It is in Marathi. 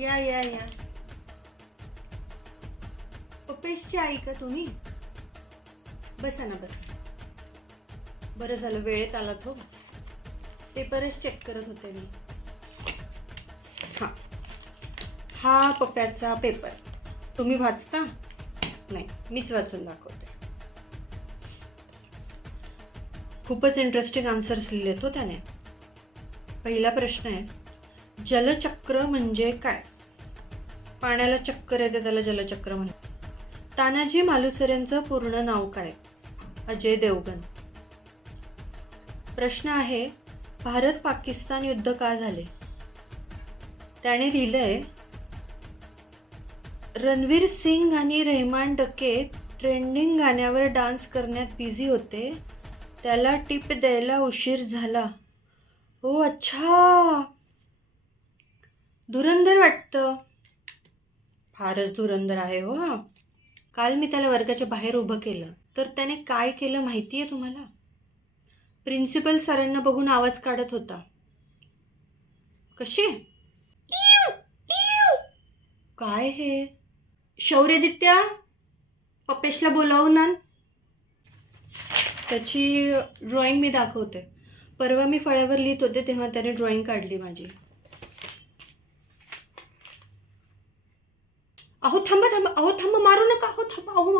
या या या. पपेशची आई का तुम्ही? बसा ना बसा. बरं झालं वेळेत आलात हो. पेपरच चेक करत होते मी. हां, हा पप्प्याचा पेपर. तुम्ही वाचता? नाही, मीच वाचून दाखवते. खूपच इंटरेस्टिंग आन्सर्स लिहिलेत हो त्याने. पहिला प्रश्न आहे, जलचक्र म्हणजे काय? पाण्याला चक्कर येते त्याला जलचक्र म्हणतात. तानाजी मालुसरेंचं पूर्ण नाव काय? अजय देवगण. प्रश्न आहे, भारत पाकिस्तान युद्ध का झाले? त्याने लिहिलंय, रणवीर सिंग आणि रेहमान डकेत ट्रेंडिंग गाण्यावर डान्स करण्यात बिझी होते, त्याला टिप द्यायला उशीर झाला. ओ अच्छा, धुरंधर वाटतं. फारच धुरंधर आहे हो हा. काल मी त्याला वर्गाच्या बाहेर उभं केलं तर त्याने काय केलं माहिती आहे तुम्हाला? प्रिन्सिपल सरांना बघून आवाज काढत होता. कशी? काय हे? शौर्यदित्या, पपेशला बोलावून आण. त्याची ड्रॉइंग मी दाखवते. परवा मी फळ्यावर लिहित होते तेव्हा त्याने ड्रॉइंग काढली माझी. अहो थांबा थांबा, अहो थांबा, मारू नका, अहो थांबा, अहो